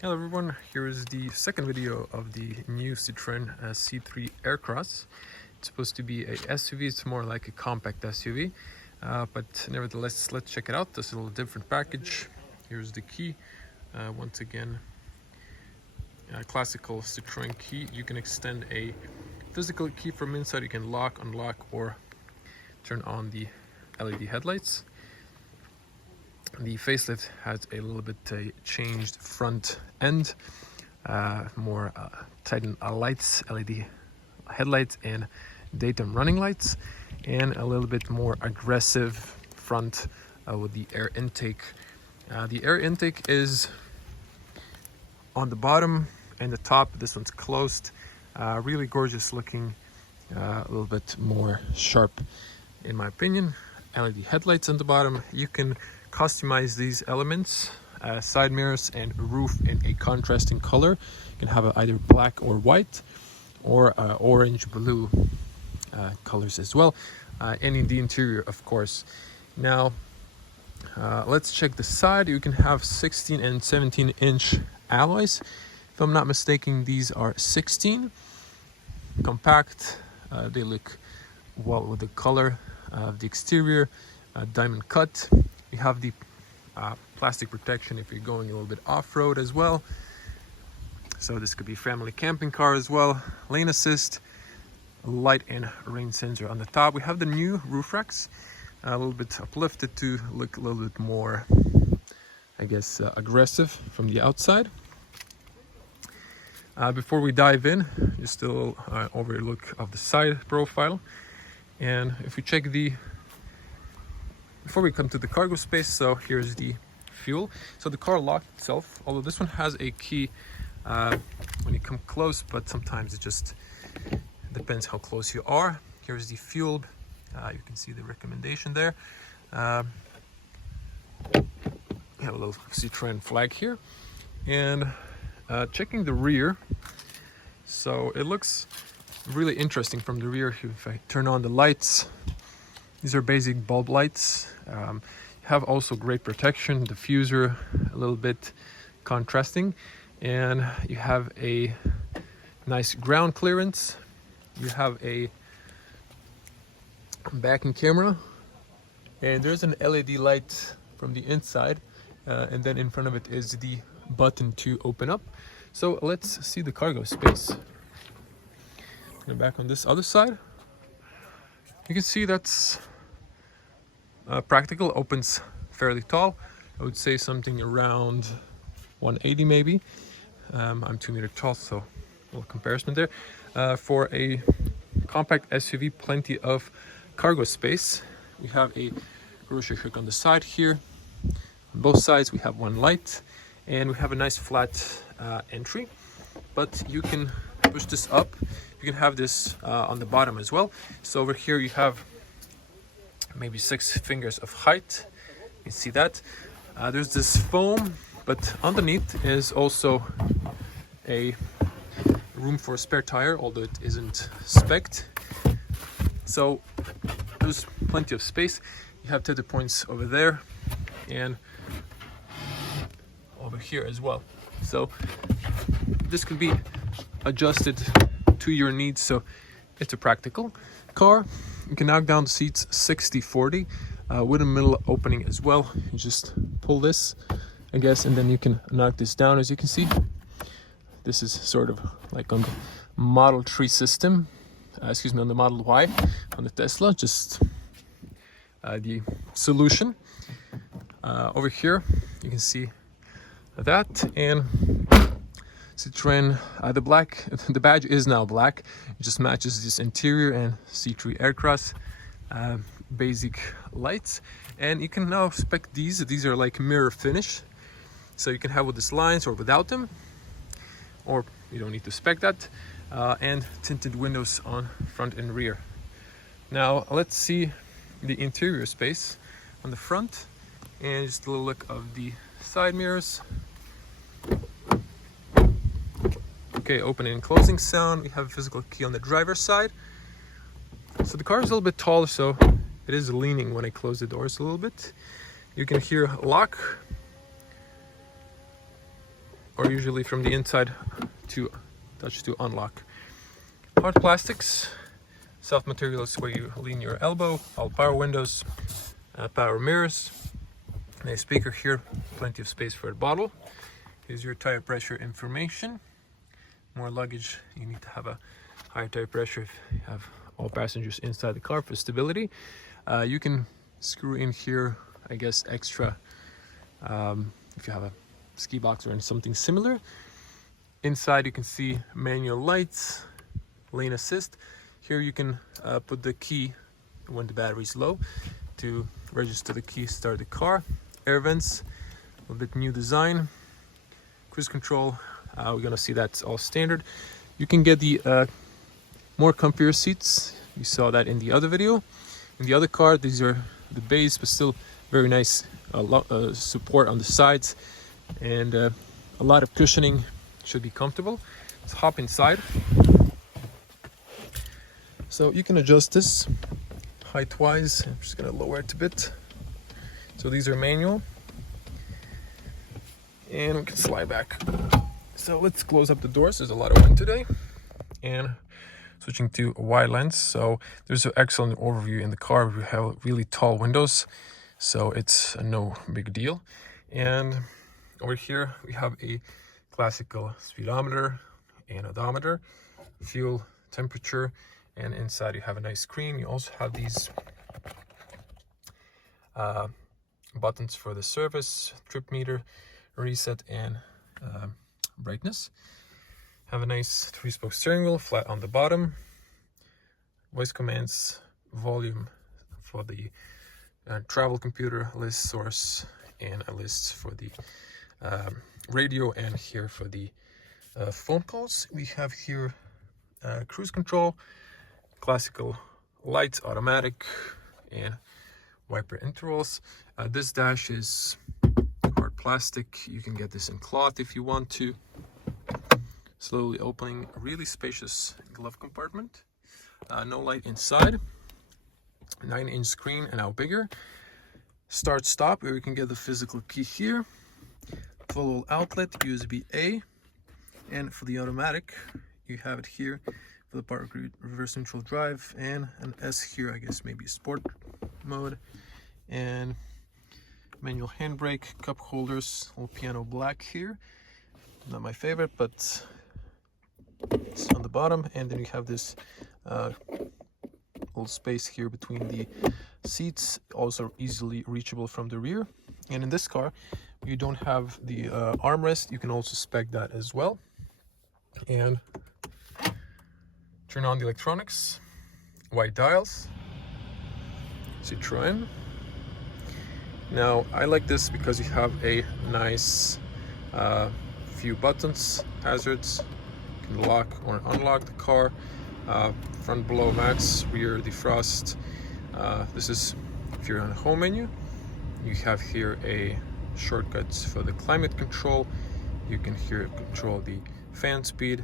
Hello everyone, here is the second video of the new Citroen C3 Aircross. It's supposed to be a SUV, it's more like a compact SUV, but nevertheless, let's check it out. This is a little different package. Here's the key. Once again, classical Citroen key. You can extend a physical key from inside. You can lock, unlock, or turn on the LED headlights. The facelift has a little bit changed front end, more Titan lights, LED headlights and daytime running lights, and a little bit more aggressive front with the air intake. The air intake is on the bottom and the top. This one's closed. Really gorgeous looking, a little bit more sharp in my opinion. LED headlights on the bottom. You can customize these elements, side mirrors and roof in a contrasting color. You can have either black or white, or orange blue colors as well, and in the interior of course. Now let's check the side. You can have 16 and 17 inch alloys. If I'm not mistaken, these are 16. Compact. They look well with the color of the exterior. Diamond cut. You have the plastic protection if you're going a little bit off-road as well. So this could be family camping car as well. Lane assist, light and rain sensor on the top. We have the new roof racks, a little bit uplifted to look a little bit more, I guess, aggressive from the outside. Before we dive in, just a little overlook of the side profile. And if we check before we come to the cargo space, so here's the fuel. So the car locked itself, although this one has a key when you come close, but sometimes it just depends how close you are. Here's the fuel. You can see the recommendation there. We have a little Citroen flag here. And checking the rear, so it looks really interesting from the rear. If I turn on the lights, these are basic bulb lights. Have also great protection, diffuser, a little bit contrasting, and you have a nice ground clearance. You have a backing camera, and there's an LED light from the inside, and then in front of it is the button to open up. So let's see the cargo space. Go back on this other side. You can see that's practical, opens fairly tall. I would say something around 180 maybe. I'm 2 meter tall, so a little comparison there. For a compact SUV, plenty of cargo space. We have a grocery hook on the side here. On both sides we have one light, and we have a nice flat entry, but you can push this up. You can have this on the bottom as well. So over here you have maybe 6 fingers of height. You can see that. There's this foam, but underneath is also a room for a spare tire, although it isn't spec'd. So there's plenty of space. You have tether points over there and over here as well. So this could be adjusted to your needs, so it's a practical car. You can knock down the seats 60-40 with a middle opening as well. You just pull this, I guess, and then you can knock this down. As you can see, this is sort of like on the Model 3 system, on the Model Y, on the Tesla, just the solution. Over here, you can see that, and Citroen, the badge is now black. It just matches this interior and C3 Aircross basic lights. And you can now spec these. These are like mirror finish, so you can have with these lines or without them, or you don't need to spec that. And tinted windows on front and rear. Now let's see the interior space on the front, and just a little look of the side mirrors. Okay, opening and closing sound. We have a physical key on the driver's side. So the car is a little bit taller, so it is leaning when I close the doors a little bit. You can hear lock or usually from the inside to touch to unlock. Hard plastics, soft materials where you lean your elbow, all power windows, power mirrors, a speaker here, plenty of space for a bottle. Here's your tire pressure information. More luggage, you need to have a higher tire pressure if you have all passengers inside the car for stability. You can screw in here, I guess, extra if you have a ski box or something similar. Inside you can see manual lights, lane assist. Here you can put the key when the battery is low to register the key, start the car. Air vents, a little bit new design. Cruise control, we're gonna see that's all standard. You can get the more comfier seats. You saw that in the other video. In the other car, these are the base, but still very nice support on the sides, and a lot of cushioning. Should be comfortable. Let's hop inside. So you can adjust this height-wise. I'm just gonna lower it a bit. So these are manual, and we can slide back. So let's close up the doors. There's a lot of wind today, and switching to a wide lens. So there's an excellent overview in the car. We have really tall windows, so it's no big deal. And over here we have a classical speedometer and odometer, fuel, temperature, and inside you have a nice screen. You also have these buttons for the service, trip meter, reset, and brightness. Have a nice 3-spoke steering wheel, flat on the bottom. Voice commands, volume for the travel computer, list source, and a list for the radio, and here for the phone calls. We have here cruise control, classical lights, automatic, and wiper intervals. This dash is hard plastic. You can get this in cloth if you want to. Slowly opening, a really spacious glove compartment. No light inside. 9-inch screen and now bigger. Start stop, where you can get the physical key here. 12-volt outlet, USB-A, and for the automatic you have it here for the park reverse neutral drive, and an S here, I guess maybe sport mode, and manual handbrake, cup holders, little piano black here, not my favorite, but it's on the bottom. And then you have this little space here between the seats, also easily reachable from the rear. And in this car you don't have the armrest. You can also spec that as well. And turn on the electronics, white dials, Citroen. Now I like this because you have a nice few buttons, hazards, you can lock or unlock the car, front blow mats, rear defrost. This is if you're on the home menu. You have here a shortcuts for the climate control. You can here control the fan speed,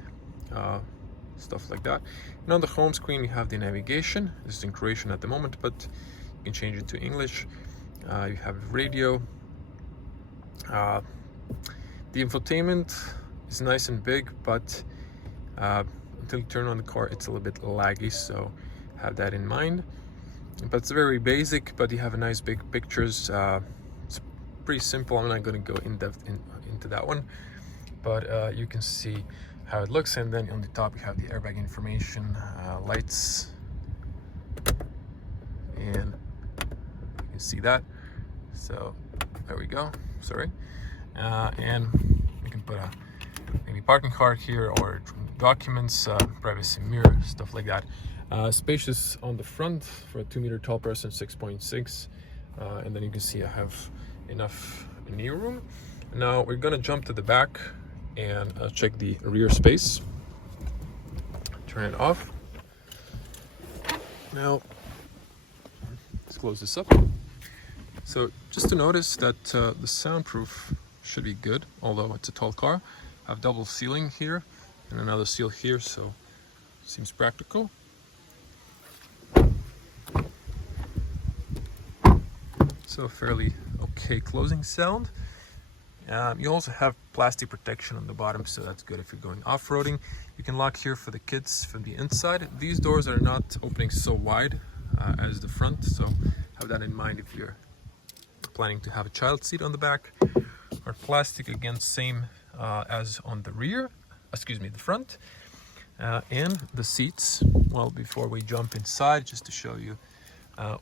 stuff like that. And on the home screen you have the navigation. This is in Croatian at the moment, but you can change it to English. You have radio. The infotainment is nice and big, but until you turn on the car it's a little bit laggy, so have that in mind. But it's very basic, but you have a nice big pictures. It's pretty simple. I'm not going to go in depth into that one, but you can see how it looks. And then on the top you have the airbag information, lights, and you can see that. So there we go, sorry. And you can put a maybe parking card here, or documents, privacy mirror, stuff like that. Spacious on the front for a 2-meter tall person, 6.6, and then you can see I have enough knee room. Now we're gonna jump to the back and check the rear space. Turn it off. Now let's close this up. So just to notice that the soundproof should be good, although it's a tall car. I have double ceiling here and another seal here, so seems practical. So fairly okay closing sound. You also have plastic protection on the bottom, so that's good if you're going off-roading. You can lock here for the kids from the inside. These doors are not opening so wide as the front, so have that in mind if you're planning to have a child seat on the back. Or plastic, again, same as on the rear, the front. And the seats, well, before we jump inside, just to show you,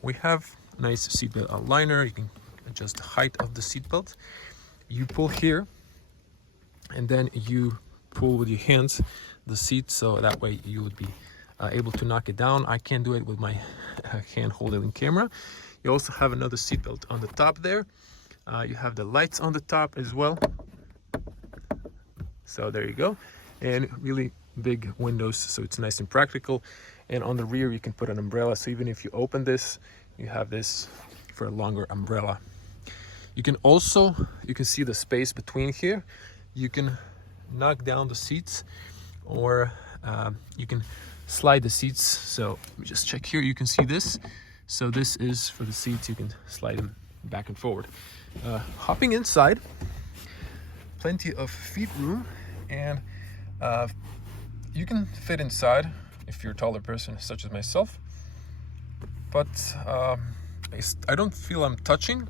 we have a nice seatbelt aligner. You can adjust the height of the seatbelt. You pull here, and then you pull with your hands the seat, so that way you would be able to knock it down. I can't do it with my hand holding camera. You also have another seatbelt on the top there. You have the lights on the top as well. So there you go. And really big windows, so it's nice and practical. And on the rear you can put an umbrella, so even if you open this, you have this for a longer umbrella. You can see the space between here. You can knock down the seats, or you can slide the seats. So let me just check here. You can see this. So this is for the seats. You can slide them back and forward. Hopping inside, plenty of feet room, and you can fit inside if you're a taller person such as myself, but I don't feel I'm touching.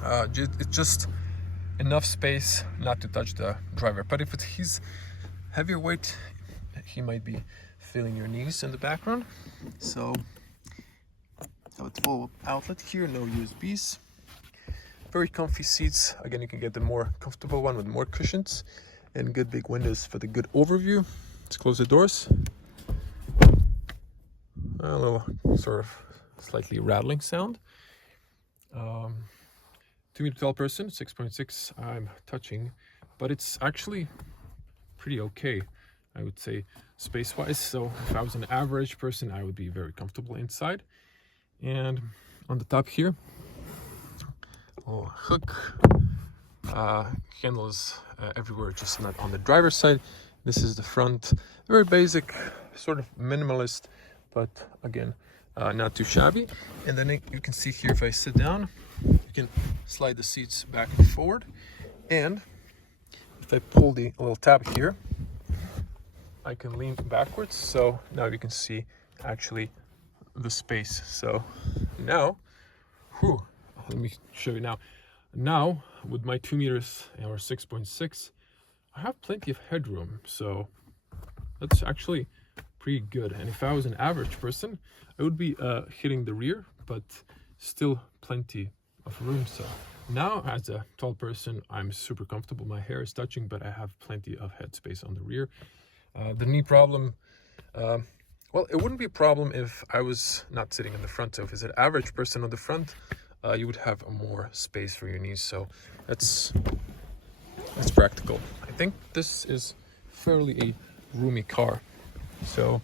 It's just enough space not to touch the driver, but if he's heavier weight, he might be feeling your knees in the background. So it's full outlet here, no USBs. Very comfy seats. Again, you can get the more comfortable one with more cushions, and good big windows for the good overview. Let's close the doors. A little sort of slightly rattling sound. 2 meter tall person, 6.6 I'm touching, but it's actually pretty okay, I would say, space wise. So if I was an average person, I would be very comfortable inside. And on the top here, little hook, handles everywhere, just not on the driver's side. This is the front, very basic, sort of minimalist, but again, not too shabby. And then you can see here, if I sit down, you can slide the seats back and forward. And if I pull the little tab here, I can lean backwards. So now you can see actually the space. So now, let me show you now. Now with my 2 meters or 6.6, I have plenty of headroom. So that's actually pretty good. And if I was an average person, I would be hitting the rear, but still plenty of room. So now as a tall person, I'm super comfortable. My hair is touching, but I have plenty of headspace on the rear. The knee problem, well, it wouldn't be a problem if I was not sitting in the front. So if it's an average person on the front, you would have more space for your knees. So that's practical. I think this is fairly a roomy car. So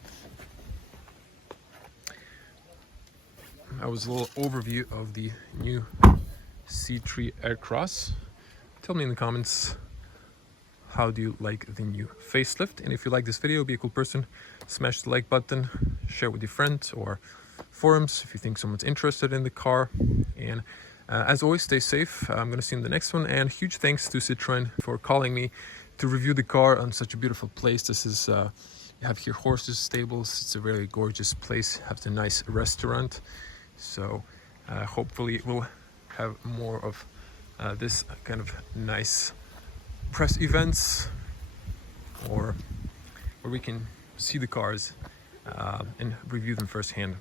that was a little overview of the new C3 Aircross. Tell me in the comments, how do you like the new facelift? And if you like this video, be a cool person, smash the like button, share with your friends or forums if you think someone's interested in the car. And as always, stay safe. I'm gonna see you in the next one. And huge thanks to Citroen for calling me to review the car on such a beautiful place. This is you have here horses, stables. It's a very gorgeous place. Have a nice restaurant. So hopefully we'll have more of this kind of nice press events, or where we can see the cars and review them firsthand.